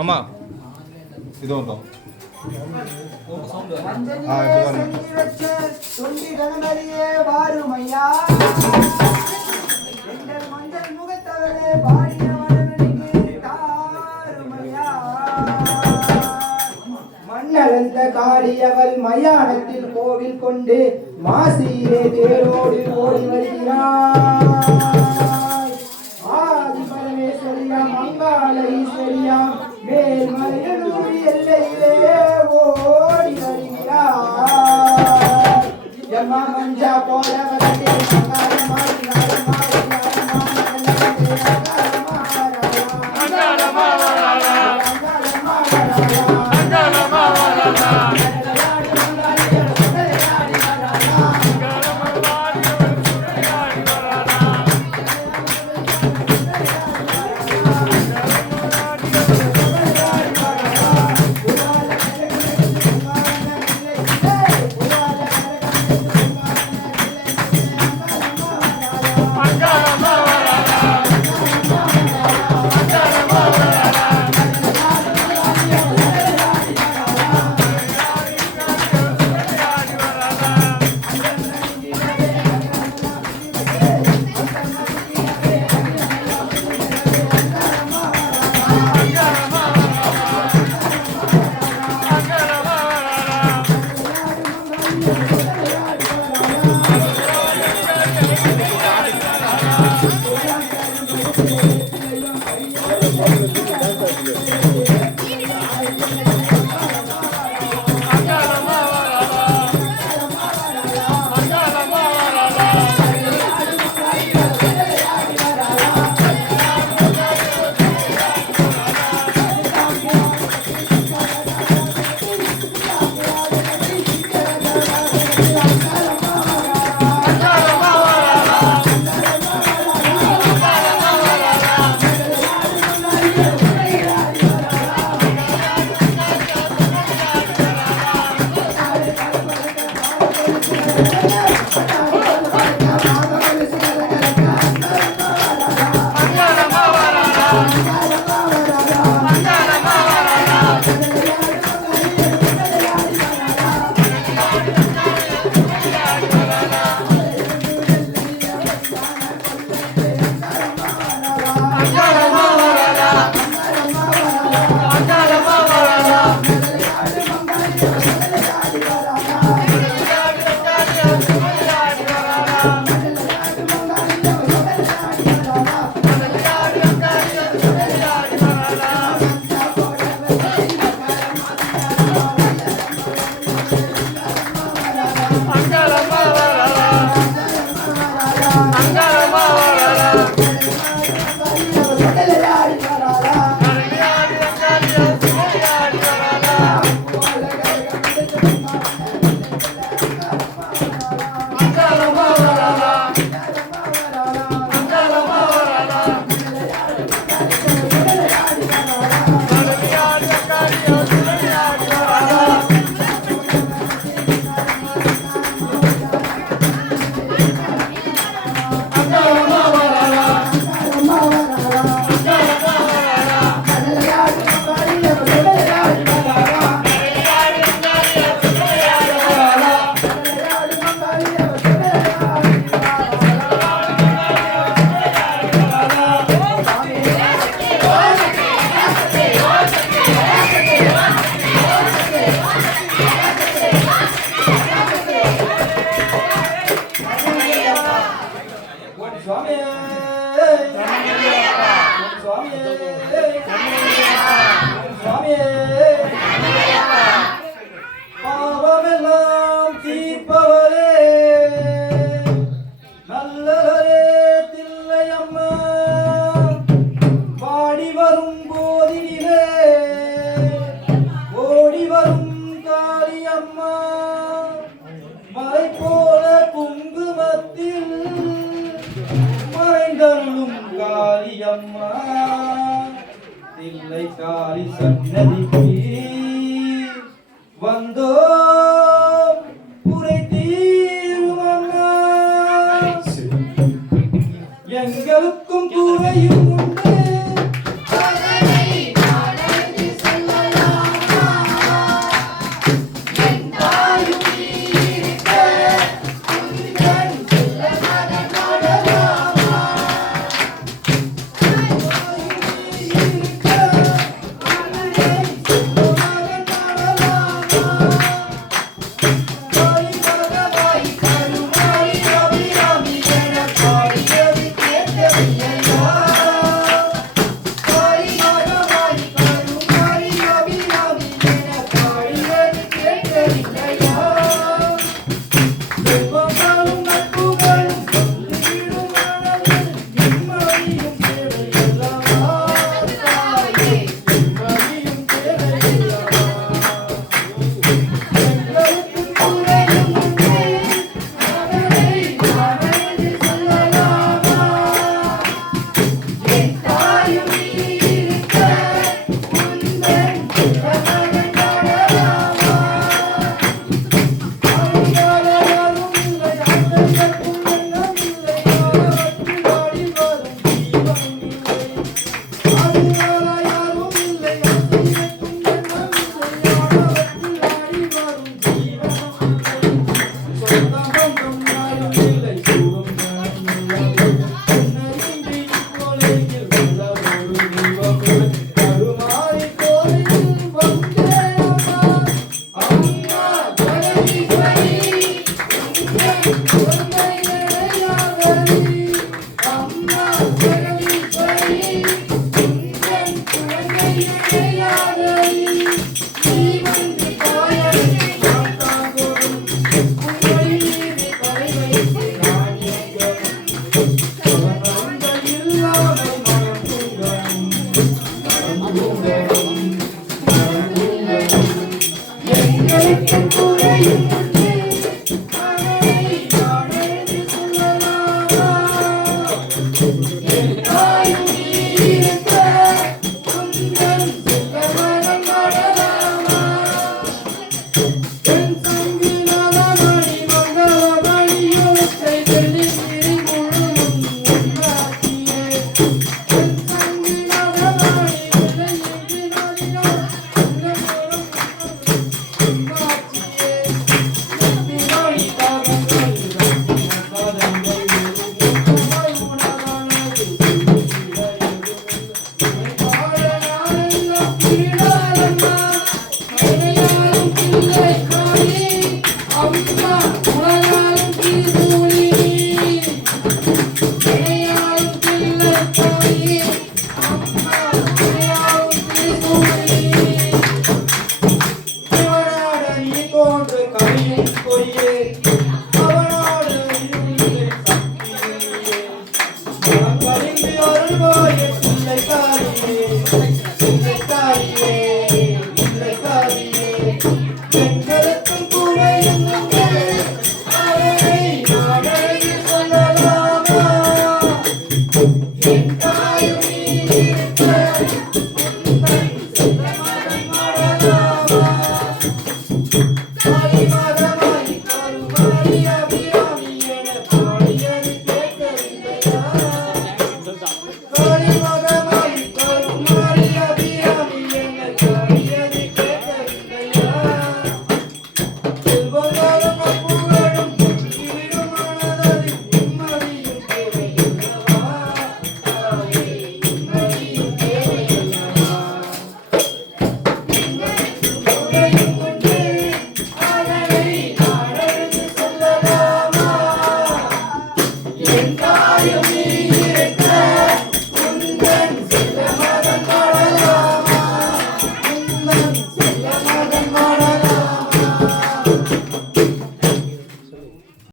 மாமா இது வந்தோம் மன்னரந்த காரியவள் மயானத்தில் கோவில் கொண்டு மாசியிலே தேரோடு ஓடி வருகிறார். ஆதி பரமேஸ்வரியாம் அங்காள ஈஸ்வரியாம் 哎。તારી સન્નધિથી વંદો புரைத்தீருவங்க எங்களுக்கும் புறையும்